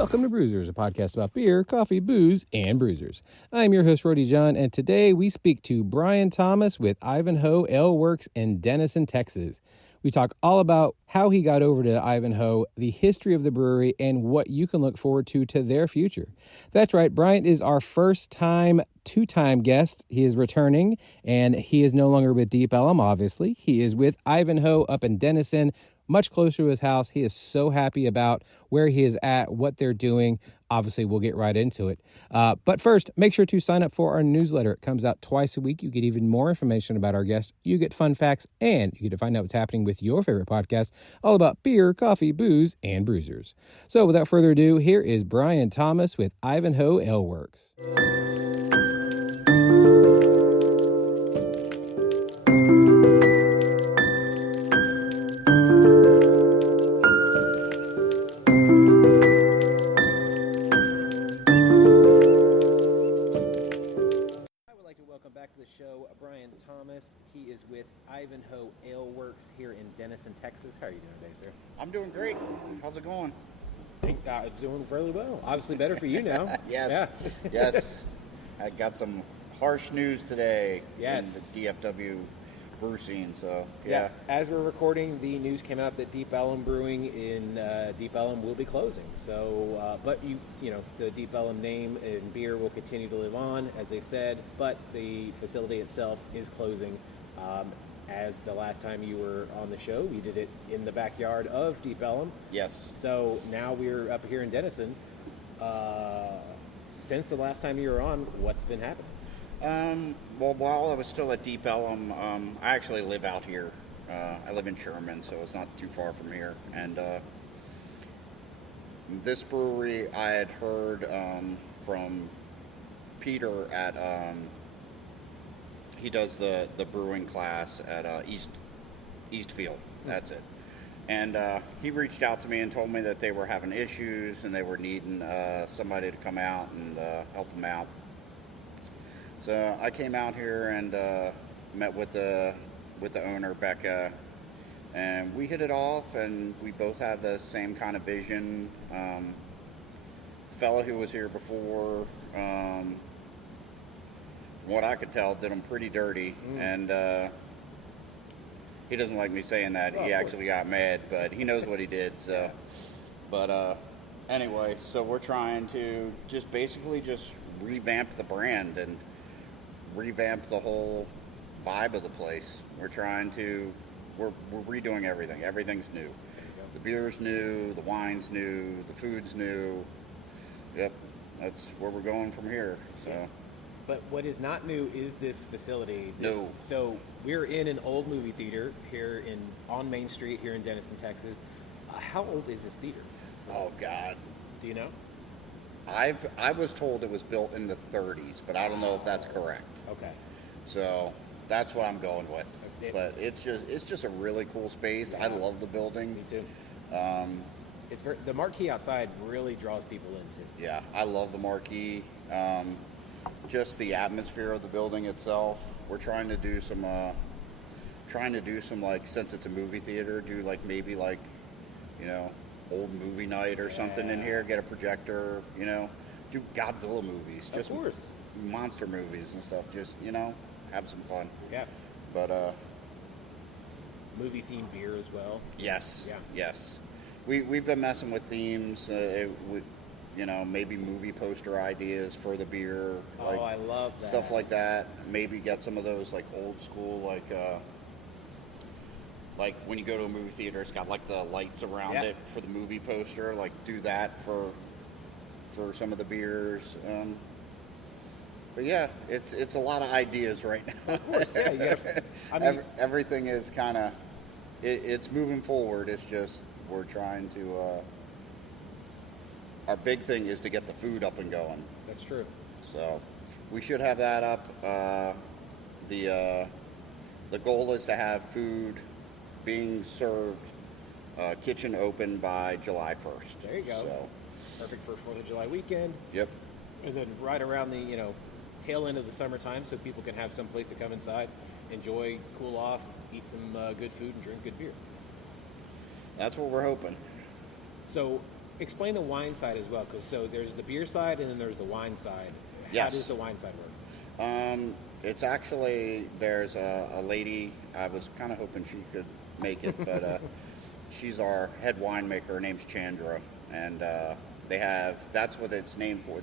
Welcome to Brewsers, a podcast about beer, coffee, booze, and bruisers. I'm your host, Rody John, and today we speak to Bryan Thomas with Ivanhoe Ale Works in Denison, Texas. We talk all about how he got over to Ivanhoe, the history of the brewery, and what you can look forward to their future. That's right, Bryan is our first-time, two-time guest. He is returning, and he is no longer with Deep Ellum, obviously. He is with Ivanhoe up in Denison, much closer to his house. He is so happy about where he is at, what they're doing. Obviously, we'll get right into it. But first, make sure to sign up for our newsletter. It comes out twice a week. You get even more information about our guests. You get fun facts, and you get to find out what's happening with your favorite podcast, all about beer, coffee, booze, and bruisers. So without further ado, here is Bryan Thomas with Ivanhoe Ale Works. Bryan Thomas. He is with Ivanhoe Ale Works here in Denison, Texas. How are you doing today, sir? I'm doing great. How's it going? It's doing fairly well. Obviously better for you now. Yes. Yeah. Yes. I got some harsh news today in the DFW brew scene, so yeah. As we're recording, the news came out that Deep Ellum Brewing in Deep Ellum will be closing. So, but you know, the Deep Ellum name and beer will continue to live on, as they said, but the facility itself is closing. As the last time you were on the show, we did it in the backyard of Deep Ellum. Yes. So now we're up here in Denison. Since the last time you were on, what's been happening? Well, while I was still at Deep Ellum, I actually live out here. I live in Sherman, so it's not too far from here. And this brewery, I had heard from Peter at, he does the brewing class at Eastfield. That's it. And he reached out to me and told me that they were having issues and they were needing somebody to come out and help them out. So I came out here and met with the owner, Becca, and we hit it off, and we both have the same kind of vision. Fellow who was here before, from what I could tell, did him pretty dirty, and he doesn't like me saying that. He actually got mad, but he knows what he did. So, but anyway, so we're trying to basically revamp the brand and revamp the whole vibe of the place. We're redoing everything. Everything's new. The beer's new, the wine's new, the food's new. Yep, that's where we're going from here. So, but what is not new is this facility. No. So we're in an old movie theater here on Main Street here in Denison, Texas. How old is this theater? Oh God, do you know? I was told it was built in the 30s, but I don't know if that's correct. Okay. So that's what I'm going with. But it's just a really cool space. Yeah. I love the building. Me too. The marquee outside really draws people into. Yeah, I love the marquee. Just the atmosphere of the building itself. We're trying to do some like, since it's a movie theater, do like maybe like, you know, old movie night or something in here, get a projector, you know, do Godzilla movies, just of course, monster movies and stuff, just, you know, have some fun. Yeah. But movie themed beer as well. Yes. Yeah. Yes. We've been messing with themes, you know, maybe movie poster ideas for the beer. Like, I love that. Stuff like that. Maybe get some of those like old school, like when you go to a movie theater, it's got like the lights around it for the movie poster. Like do that for some of the beers. But yeah, it's a lot of ideas right now. Of course, yeah. Everything is kind of it's moving forward. It's just we're trying to. Our big thing is to get the food up and going. That's true. So we should have that up. The goal is to have food being served, kitchen open by July 1st. There you go. So, perfect for 4th of July weekend. Yep. And then right around the tail end of the summertime, so people can have some place to come inside, enjoy, cool off, eat some good food, and drink good beer. That's what we're hoping. So explain the wine side as well, because so there's the beer side and then there's the wine side. How Yes. does the wine side work? It's actually, there's a lady, I was kind of hoping she could make it, but she's our head winemaker. Her name's Chandra, and that's what it's named for.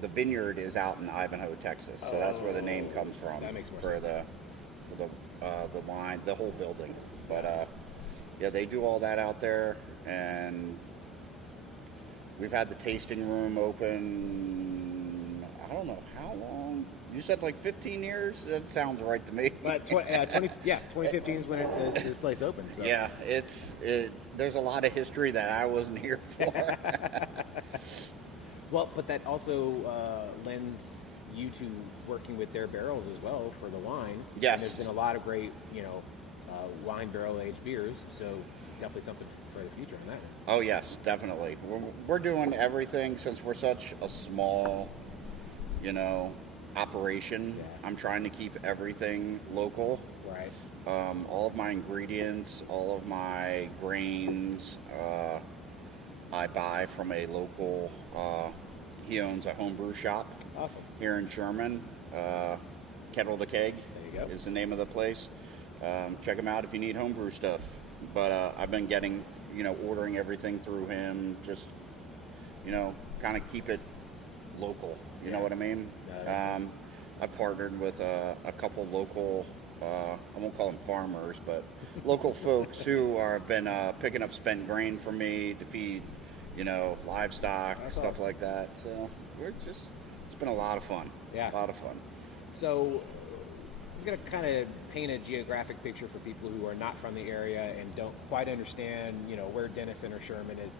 The vineyard is out in Ivanhoe, Texas, so that's where the name comes from. That makes more for sense. the wine, the whole building. But yeah, they do all that out there, and we've had the tasting room open. I don't know how long. You said like 15 years. That sounds right to me. But 2015 is when this place opened. So. Yeah, there's a lot of history that I wasn't here for. Well, but that also lends you to working with their barrels as well for the wine. Yes. And there's been a lot of great, wine barrel aged beers. So definitely something for the future on that. Oh yes, definitely. We're doing everything since we're such a small, operation. Yeah. I'm trying to keep everything local. Right. All of my ingredients, all of my grains, I buy from a local. He owns a homebrew shop. Awesome. Here in Sherman. Kettle to Keg There you go. is the name of the place. Check him out if you need homebrew stuff. But I've been getting, ordering everything through him. Just, kind of keep it local. You know what I mean? No, that makes sense. I've partnered with a couple local, I won't call them farmers, but local folks who have been picking up spent grain for me to feed, livestock, That's stuff awesome. like that. So it's been a lot of fun. Yeah. A lot of fun. So I'm going to kind of paint a geographic picture for people who are not from the area and don't quite understand, where Denison or Sherman is.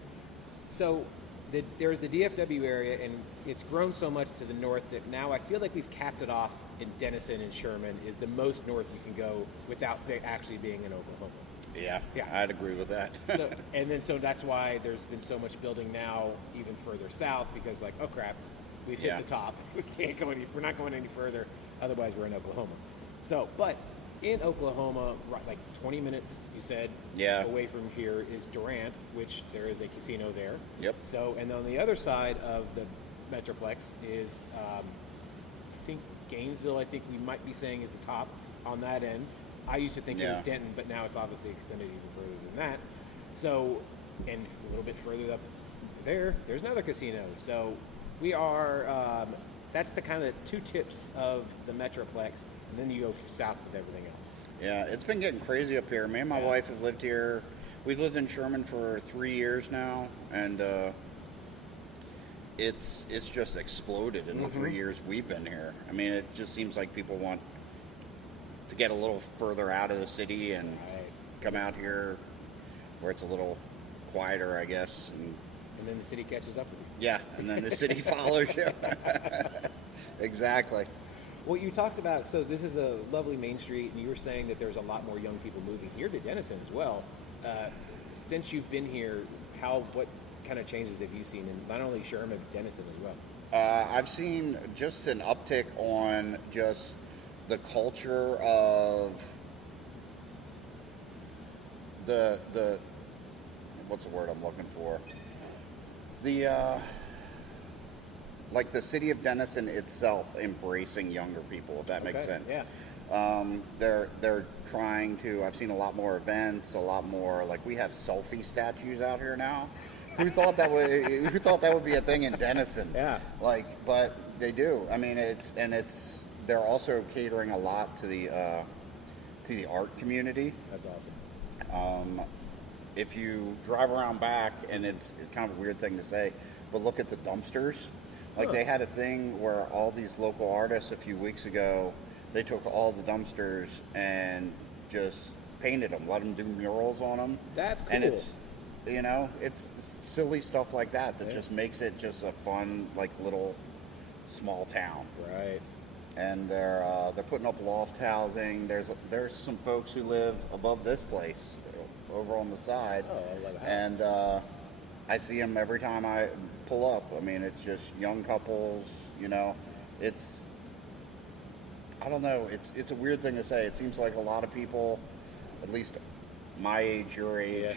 So there's the DFW area, and it's grown so much to the north that now I feel like we've capped it off in Denison and Sherman is the most north you can go without actually being in Oklahoma. Yeah, Yeah. I'd agree with that. So that's why there's been so much building now, even further south, because like, oh crap, we've hit Yeah. the top. We can't go we're not going any further. Otherwise, we're in Oklahoma. So, but in Oklahoma, like 20 minutes, you said, Yeah. away from here is Durant, which there is a casino there. Yep. So, and on the other side of the Metroplex is, I think Gainesville. I think we might be saying is the top on that end. I used to think it was Yeah. Denton, but now it's obviously extended even further than that. So, and a little bit further up there's another casino. So we are, that's the kind of two tips of the Metroplex, and then you go south with everything else. Yeah, it's been getting crazy up here. Me and my Yeah. wife have lived here. We've lived in Sherman for 3 years now, and it's just exploded in the 3 years we've been here. I mean, it just seems like people want to get a little further out of the city and Right. come out here where it's a little quieter, I guess. And then the city catches up with you. Yeah, and then the city follows you. Exactly. Well, you talked about, so this is a lovely main street, and you were saying that there's a lot more young people moving here to Denison as well. Since you've been here, what kind of changes have you seen in not only Sherman, but Denison as well? I've seen just an uptick on just the culture of the what's the word I'm looking for? Like the city of Denison itself embracing younger people, if that makes Okay, sense. yeah. They're trying to. I've seen a lot more events, a lot more, like we have selfie statues out here now. Who thought that would be a thing in Denison? Yeah. But they do. I mean, they're also catering a lot to the art community. That's awesome. If you drive around back, and it's kind of a weird thing to say, but look at the dumpsters. Like they had a thing where all these local artists a few weeks ago, they took all the dumpsters and just painted them, let them do murals on them. That's cool. And it's silly stuff like that Yeah. just makes it just a fun, like, little small town. Right. And they're putting up loft housing. There's some folks who live above this place, over on the side. Oh, I love that. And I see them every time I pull up. I mean, it's just young couples. I don't know. It's a weird thing to say. It seems like a lot of people, at least my age, your age,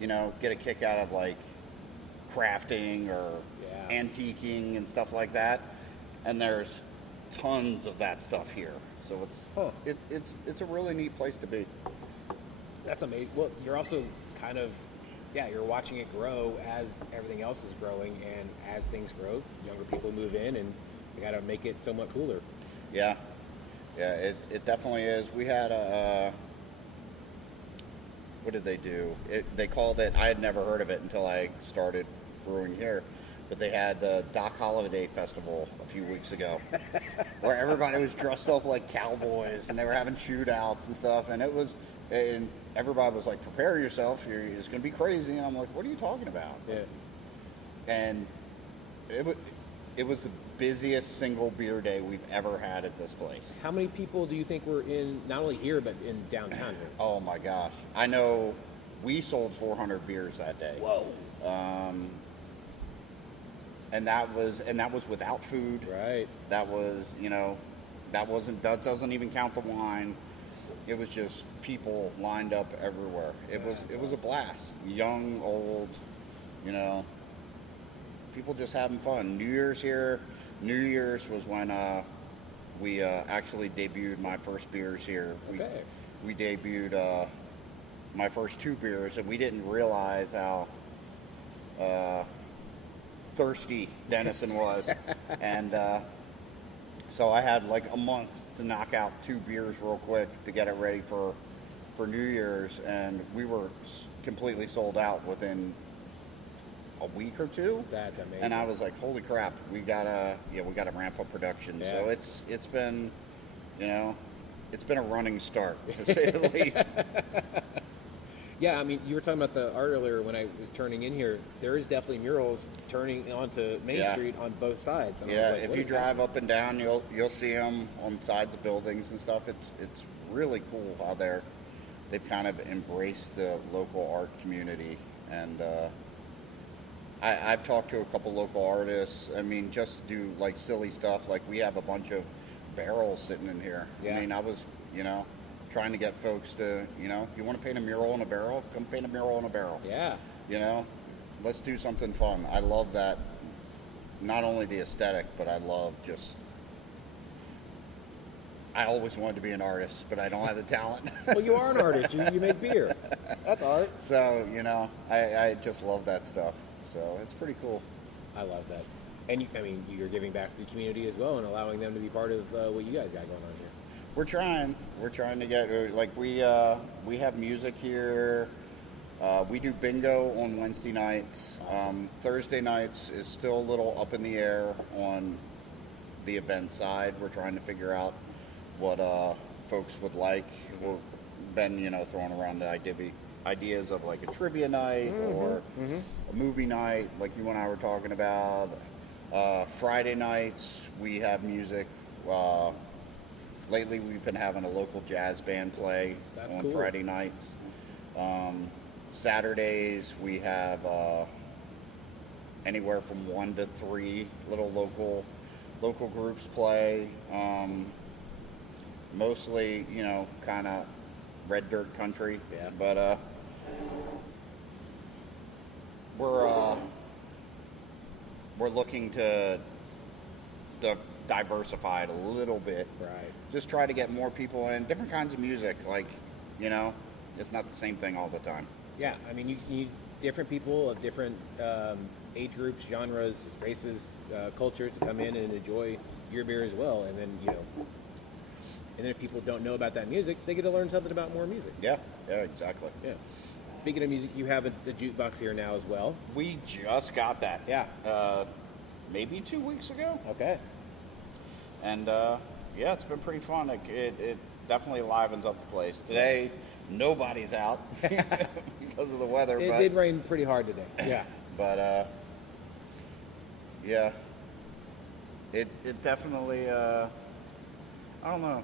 get a kick out of like crafting or Yeah. antiquing and stuff like that. And there's tons of that stuff here. So Huh. it's a really neat place to be. That's amazing. Well, you're also kind of, you're watching it grow as everything else is growing, and as things grow, younger people move in, and you got to make it somewhat cooler. Yeah, it definitely is. We had what did they do? They called it, I had never heard of it until I started brewing here, but they had the Doc Holiday Festival a few weeks ago, where everybody was dressed up like cowboys, and they were having shootouts and stuff, and everybody was like, prepare yourself, it's going to be crazy, and I'm like, what are you talking about? Yeah. And it was the busiest single beer day we've ever had at this place. How many people do you think were in, not only here, but in downtown here? Oh my gosh. I know we sold 400 beers that day. Whoa. And that was without food. Right. That was, that doesn't even count the wine. It was just people lined up everywhere. It was awesome. a blast. Young, old, people just having fun. New Year's here. New Year's was when we actually debuted my first beers here. Okay. We debuted my first 2 beers, and we didn't realize how thirsty Denison was. And so I had like a month to knock out 2 beers real quick to get it ready for New Year's, and we were completely sold out within a week or 2. That's amazing. And I was like, holy crap, we gotta ramp up production. Yeah. So it's been, it's been a running start, to say the least. Yeah, I mean, you were talking about the art earlier when I was turning in here. There is definitely murals turning onto Main Street on both sides. And I was Yeah, like, if what you is drive that? up and down, you'll see them on sides of buildings and stuff. It's really cool how they've kind of embraced the local art community. And I've talked to a couple local artists. I mean, just do like silly stuff. Like we have a bunch of barrels sitting in here. Yeah. I mean, I was, trying to get folks to, you want to paint a mural on a barrel? Come paint a mural on a barrel. Yeah. Let's do something fun. I love that. Not only the aesthetic, but I love I always wanted to be an artist, but I don't have the talent. Well, you are an artist. You make beer. That's art. So, I just love that stuff. So it's pretty cool. I love that. And you're giving back to the community as well and allowing them to be part of what you guys got going on here. We're trying to get, like, we have music here. We do bingo on Wednesday nights. Awesome. Thursday nights is still a little up in the air on the event side. We're trying to figure out what folks would like. We've been, throwing around the ideas of like a trivia night or a movie night, like you and I were talking about. Friday nights we have music. Lately, we've been having a local jazz band play on cool. Friday nights. Saturdays, we have anywhere from 1 to 3 little local groups play. Mostly, kind of red dirt country. Yeah. But we're looking to diversify it a little bit. Right. Just try to get more people in, different kinds of music. Like, it's not the same thing all the time. Yeah, I mean, you need different people of different age groups, genres, races, cultures to come in and enjoy your beer as well. And then, and then if people don't know about that music, they get to learn something about more music. Yeah, exactly. Yeah. Speaking of music, you have a jukebox here now as well. We just got that. Yeah. Maybe 2 weeks ago. Okay. And it's been pretty fun. It definitely livens up the place. Today, nobody's out because of the weather. It did rain pretty hard today. Yeah. But it definitely, I don't know.